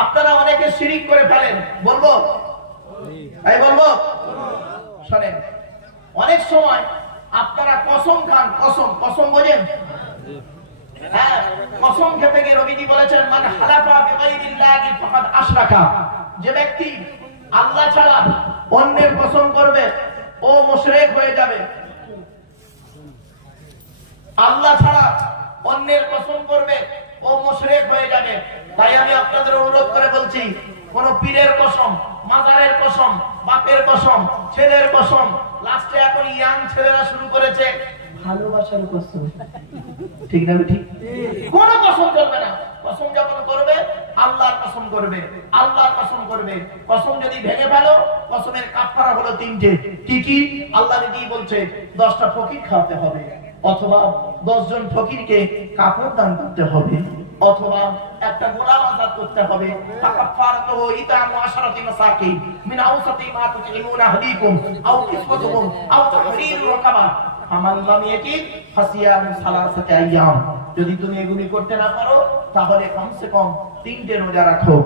আপনারা অনেকে শিরিক করে ফেলেন, বলবো এই বলবো শোনেন, অনেক সময় আপনারা কসম খান, কসম বোঝেন? হ্যাঁ, কসম খেতে গিয়ে নবীজি বলেছেন মান হালাফা বিগাইরিল্লাহি ফাকাদ আশরাকা, যে ব্যক্তি আল্লাহ ছাড়া অন্যের কসম করবে ও মুশরিক হয়ে যাবে। আল্লাহ ছাড়া অন্যের কসম করবে ও মুশরিক হয়ে যাবে। তাই আমি আপনাদের অনুরোধ করে বলছি, কোন পীরের কসম, মাজারের কসম, বাপের কসম, ছেলের কসম, লাস্টে এখন ইয়াং ছেলেরা শুরু করেছে ভালোবাসার কসম, ঠিক না? ঠিক, কোন কসম চলবে না। কসম যখন করবে আল্লাহর কসম করবে, আল্লাহর কসম করবে। কসম যদি ভেঙে ফেলো, কসমের কাফারা হলো তিনটে। কি কি? আল্লাহ নিজেই বলছে 10টা ফকির খাওয়াতে হবে, অথবা 10 জন ফকিরকে কাপড় দান করতে হবে, অথবা একটা গোলাম আজাদ করতে হবে। ফাকাফারাতুহু ইতামু আশরাতি মাসাকিন মিন আওসাতি মা তুতিমুনা আহলিকুম আও কিসওয়াতুহুম আও তাহরিরু রাকাবা ফামান লাম ইয়াজিদ ফাসিয়ামু সালাসাতি আইয়াম। যদি তুমি এগুলি করতে না পারো তাহলে কমসে কম 3টে রোজা রাখো।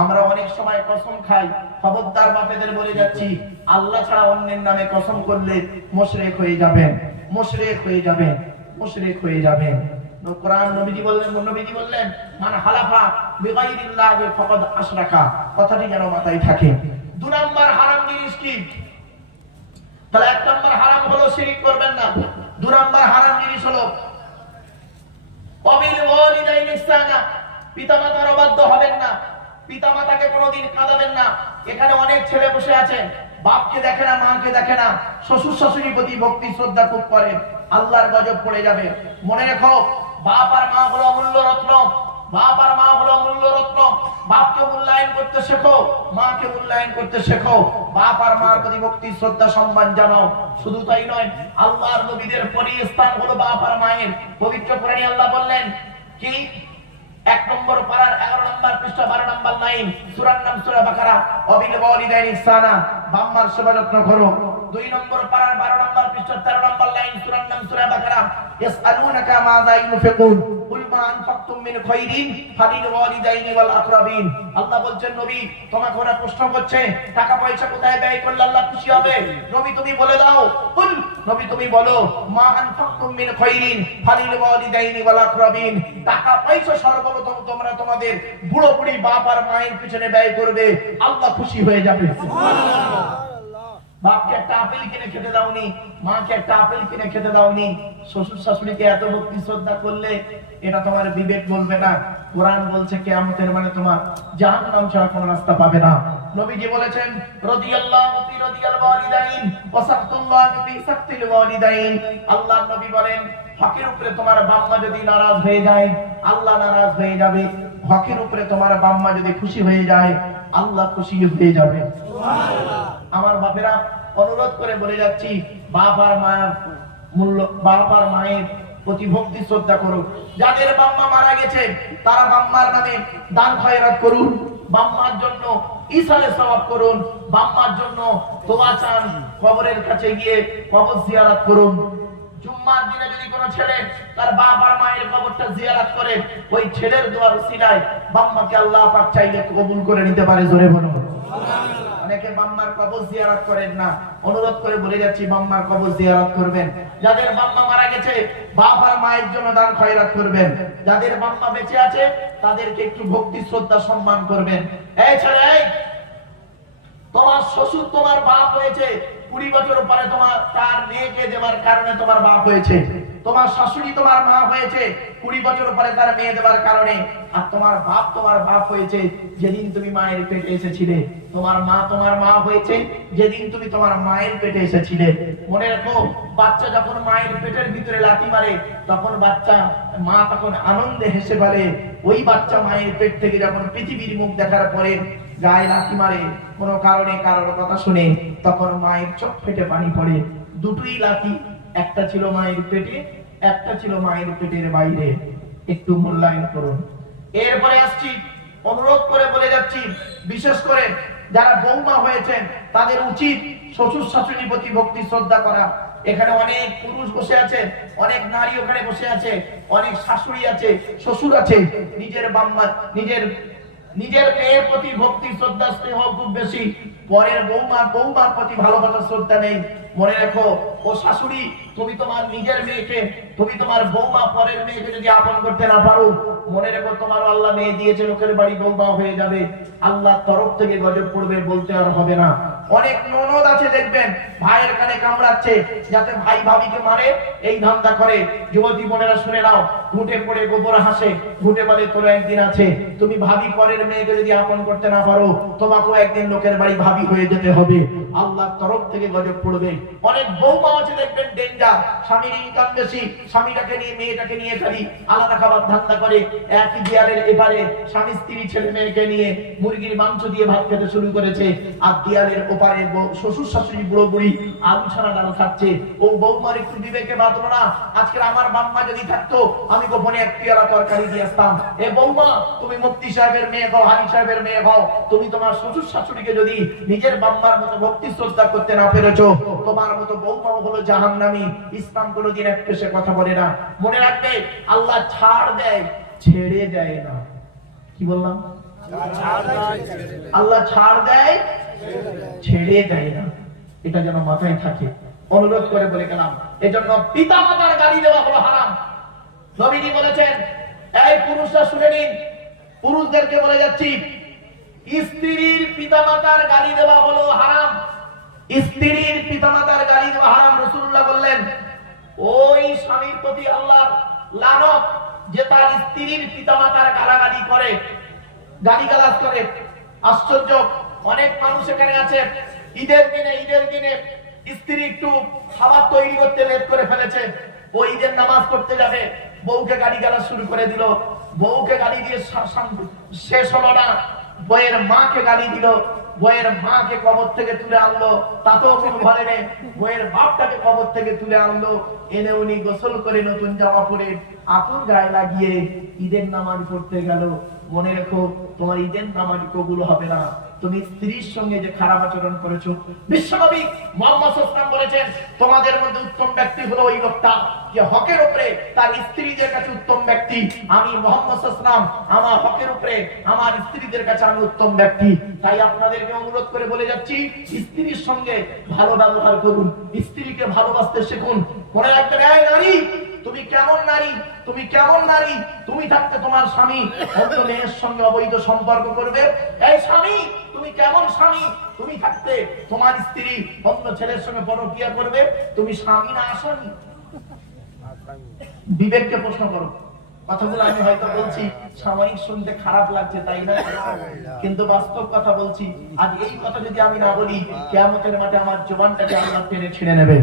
আমরা অনেক সময় কসম খাই, খবরদার বাপেদের বলে যাচ্ছি, আল্লাহ ছাড়া অন্যের নামে কসম করলে মুশরিক হয়ে যাবেন, মুশরিক হয়ে যাবেন, মুশরিক হয়ে যাবেন। কোরআন নবীজি বললেন মান হালাফা বিগাইরিল্লাহি ফাকাদ আশরাকা, কথাটি যেন মাথায় থাকে। 2 নাম্বার হারাম জিনিস কি? তাহলে 1 নাম্বার হারাম হলো শিরক করবেন না। 2 নাম্বার হারাম জিনিস হলো ওয়াবিল ওয়ালিদাইনি ইহসানা, পিতামাতার অবাধ্য হবেন না, পিতামাতাকে কোনোদিন কাঁদাবেন না। এখানে অনেক ছেলে বসে আছে, বাপকে দেখে না, মাকে দেখে না, শ্বশুর শাশুড়ির প্রতি ভক্তি শ্রদ্ধা খুব করে, আল্লাহর গজব পড়ে যাবে। মনে রেখো, বাপ আর মা হলো অমূল্য রত্ন, বাপ আর মা হলো অমূল্য রত্ন। বাপকে মূল্যায়ন করতে শেখো, মাকে মূল্যায়ন করতে শেখো, বাপ আর মার প্রতি ভক্তি শ্রদ্ধা সম্মান জানাও। শুধু তাই নয়, আল্লাহর নবীদের পরীয় স্থান হলো বাপ আর মায়ের। পবিত্র কোরআনে আল্লাহ বললেন কি? 1 নম্বর পারার 11 নম্বর পৃষ্ঠা 12 নম্বর লাইন, সূরার নাম সূরা বাকারা, ওয়াবিল ওয়ালিদাইনি ইহসানা, বাপ-মার সেবা যত্ন করো। 2 নম্বর পারার 12 নম্বর পৃষ্ঠা 13 নম্বর লাইন, সূরার নাম সূরা বাকারা, ইয়াসআলুনাকা মাযা ইউনফিকুন কুল মা আনফাকতুম মিন খায়রিন ফালিল ওয়ালিদাইনি ওয়াল আকরাবিন। আল্লাহ বলছেন, নবী তোমাকে ওরা প্রশ্ন করছে টাকা পয়সা কোথায় ব্যয় করলে আল্লাহ খুশি হবে। নবী তুমি বলে দাও, কুল, নবী তুমি বলো, মা আনফাকতুম মিন খায়রিন ফালিল ওয়ালিদাইনি ওয়াল আকরাবিন। টাকা পয়সা সর্বপ্রথম তোমরা তোমাদের বুড়ো বুড়ি বাপ আর মায়ের পিছনে ব্যয় করবে, আল্লাহ খুশি হয়ে যাবে। সুবহানাল্লাহ। বাপকে একটা আপেল কিনে খেতে দাওনি, মাকে একটা আপেল কিনে খেতে দাওনি, শ্বশুর শাশুড়িকে এত ভক্তি শ্রদ্ধা করলে এটা তোমার বিবেক বলবে না। কোরআন বলছে কিয়ামতের মানে তোমার জাহান্নাম ছাড়া কোনো রাস্তা পাবে না। নবীজি বলেছেন রাদিয়াল্লাহু ফি রাদিয়াল ওয়ালিদাইন ওয়া সাকতুল্লাহি ফি সাকতিল ওয়ালিদাইন। আল্লাহর নবী বলেন, হকের উপরে তোমার বাম্মা যদি নারাজ হয়ে যায়, আল্লাহ নারাজ হয়ে যাবে। হকের উপরে তোমার বাম্মা যদি খুশি হয়ে যায়, আল্লাহ খুশি হয়ে যাবে। সুবহানাল্লাহ। আমার বাপেরা, অনুরোধ করে বলে যাচ্ছি, বাপ আর মায়ের মূল্য, বাপ আর মায়ের প্রতি ভক্তি শ্রদ্ধা করুন। যাদের বাম্মা মারা গেছে তারা বাম্মার নামে দান খয়রাত করুন, বাম্মার জন্য ইসালে সওয়াব করুন, বাম্মার জন্য দোয়া চান, কবরের কাছে গিয়ে কবর জিয়ারত করুন। জুম্মার দিনে যদি কোনো ছেলে তার বাপ আর মায়ের কবরটা জিয়ারত করে, ওই ছেলের দোয়ার উসিলায় বাম্মাকে আল্লাহ পাক চাইলে কবুল করে নিতে পারে। জোরে বলুন সুবহানাল্লাহ। অনেকে বাম্মার কবর জিয়ারত করেন না, অনুরোধ করে বলে যাচ্ছি বাম্মার কবর জিয়ারত করবেন। যাদের বাম্মা মারা গেছে বাপ আর মায়ের জন্য দান খয়রাত করবেন। যাদের বাম্মা বেঁচে আছে তাদেরকে একটু ভক্তি শ্রদ্ধা সম্মান করবেন। এই ছেলে, এই তোমার শ্বশুর তোমার বাপ হয়েছে, 20 বছর পরে তোমার তার মেয়েকে দেওয়ার কারণে তোমার বাপ হয়েছে। তোমার শাশুড়ি তোমার মা হয়েছে 20 বছর পরে তার মেয়ে দেওয়ার কারণে। আর তোমার বাপ হয়েছে যেদিন তুমি মায়ের পেটে এসেছিলে। তোমার মা হয়েছে যেদিন তুমি তোমার মায়ের পেটে এসেছিলে। মনে রাখো, বাচ্চা যখন মায়ের পেটের ভিতরে লাথি মারে তখন মা তখন আনন্দে হেসে বলে। ওই বাচ্চা মায়ের পেট থেকে যখন পৃথিবীর মুখ দেখার পরে গায়ে লাথি মারে কোনো কারণে, কারোর কথা শুনে, তখন মায়ের চোখ ফেটে পানি পড়ে। দুটোই লাথি, একটা ছিল মায়ের পেটে, একটা ছিল মায়ের পেটের বাইরে। একটু মূল্যায়ন করুন। এরপরে আসছি, অনুরোধ করে বলে যাচ্ছি, বিশেষ করে যারা বৌমা হয়েছেন তাদের উচিত শ্বশুর শাশুড়ির প্রতি ভক্তি শ্রদ্ধা করা। এখানে অনেক পুরুষ বসে আছে, অনেক নারী ওখানে বসে আছে, অনেক শাশুড়ি আছে, শ্বশুর আছে, নিজের বাম্মা, নিজের নিজের মেয়ের প্রতি ভক্তি শ্রদ্ধা স্নেহ খুব বেশি, পরের বৌমার প্রতি ভালোবাসা শ্রদ্ধা নেই। মনে রেখো ও শাশুড়ি, তুমি তোমার নিজের মেয়েকে, তুমি তোমার বৌমা পরের মেয়েকে যদি আপন করতে না পারো, মনে রেখো তোমার আল্লাহ মেয়ে দিয়েছে, লোকের বাড়ি বৌমা হয়ে যাবে, আল্লাহর তরফ থেকে গজব পড়বে, বলতে আর হবে না। অনেক ননদ আছে দেখবেন ভাইয়ের কানে কামড়াচ্ছে যাতে ভাই ভাবিকে মারে, এই ধান্দা করে। যুবতী বোনেরা শুনে নাও, ঘুটে পড়ে গোবর হাসে, ঘুটে বলে তোর একদিন আছে। তুমি ভাবি পরের মেয়েকে যদি আপন করতে না পারো, তোমাকেও একদিন লোকের বাড়ি ভাবি হয়ে যেতে হবে, আল্লাহর তরফ থেকে গজব পড়বে। অনেক বৌমা আছে দেখবেন ডেঞ্জার, স্বামীর ইনকাম বেশি, স্বামীটাকে নিয়ে মেয়েটাকে নিয়ে খালি আলাদা খাবার ধান্দা করে। একই দেয়ালের এপারে স্বামী স্ত্রী ছেলে মেয়েকে নিয়ে মুরগির মাংস দিয়ে ভাত খেতে শুরু করেছে, আর দেয়ালের ওপারে শ্বশুর শাশুড়ি বুড়ো বুড়ি আলু ছাড়া ডাল খাচ্ছে। ও বৌমার একটু বিবেকে বাঁধলো না, আজকের আমার বাম্মা যদি থাকতো আমি গোপনে এক পেয়ালা তরকারি দিয়ে আসতাম। এ বৌমা, তুমি মুফতি সাহেবের মেয়ে হও, হাজি সাহেবের মেয়ে হও, তুমি তোমার শ্বশুর শাশুড়িকে যদি নিজের বাম্মার মতো ভক্তি শ্রদ্ধা করতে না পেরেছো, তোমার মতো বৌমা হলো জাহান্নামী। ইসলাম কোনোদিন এক পেশে কথা বলে না। মনে রাখবে, আল্লাহ ছাড় দেয়, ছেড়ে দেয় না। কি বললাম? আল্লাহ ছাড় দেয়, ছেড়ে দেয় না, এটা যেন মাথায় থাকে। অনুরোধ করে বলে গেলাম, এজন্য পিতা মাতার গালি দেওয়া হলো হারাম। নবীজি বলেছেন, এই পুরুষরা শুনে নিন, পুরুষদেরকে বলে যাচ্ছি, স্ত্রীর পিতামাতার গালি দেওয়া হলো হারাম। স্ত্রীর পিতামাতার গালি দেওয়া হারাম। রাসূলুল্লাহ বললেন, ওই স্বামীর প্রতি আল্লাহর লানত যে তার স্ত্রীর পিতামাতার গালাগালি করে, গালিগালাজ করে। আশ্চর্য, অনেক মানুষ এখানে আছে, ঈদের দিনে স্ত্রী একটু খাবার তৈরি করতে লেট করে ফেলেছে, ও ঈদের নামাজ পড়তে যাবে, বউকে গালিগালাজ শুরু করে দিল। বউকে গালি দিয়ে শেষ হলো না, বইয়ের মাকে গালি দিল, বইয়ের মাকে কবর থেকে তুলে আনলো, তাতেও কোনো ঘরে নেই, বইয়ের বাপটাকে কবর থেকে তুলে আনলো, এনে উনি গোসল করে নতুন জামা পরে আতর গায়ে লাগিয়ে ঈদের নামাজ পড়তে গেল। মনে রেখো, তোমার ঈদের নামাজ কবুল হবে না, তুমি স্ত্রীর সঙ্গে যে খারাপ আচরণ করেছো। বিশ্বনবী মুহাম্মদ সাল্লাল্লাহু আলাইহি ওয়াসাল্লাম বলেছেন, তোমাদের মধ্যে উত্তম ব্যক্তি হলো ওই লোকটা যে হকের উপরে তার স্ত্রীদের কাছে উত্তম ব্যক্তি। আমি মুহাম্মদ সাল্লাল্লাহু আলাইহি ওয়াসাল্লাম আমার হকের উপরে আমার স্ত্রীদের কাছে আমি উত্তম ব্যক্তি। তাই আপনাদেরকে অনুরোধ করে বলে যাচ্ছি, স্ত্রীর সঙ্গে ভালো ব্যবহার করুন, স্ত্রীকে ভালোবাসতে শিখুন। মনে রাখবেন, এই নারী, তুমি কেমন নারী, তুমি কেমন নারী, তুমি থাকতে তোমার স্বামী অন্য মেয়ের সঙ্গে অবৈধ সম্পর্ক করবে। এই স্বামী, তুমি কেমন স্বামী, তুমি থাকতে তোমার স্ত্রী অন্য ছেলের সঙ্গে পরকীয়া করবে। তুমি স্বামী না আসনি? বিবেককে প্রশ্ন করো। কথাগুলো আমি হয়তো বলছি সাময়িক শুনতে খারাপ লাগছে, তাই না? কিন্তু বাস্তব কথা বলছি। আজ এই কথা যদি আমি না বলি, কিয়ামতের মাঠে আমার জবানটাকে আল্লাহ টেনে ছিঁড়ে নেবে।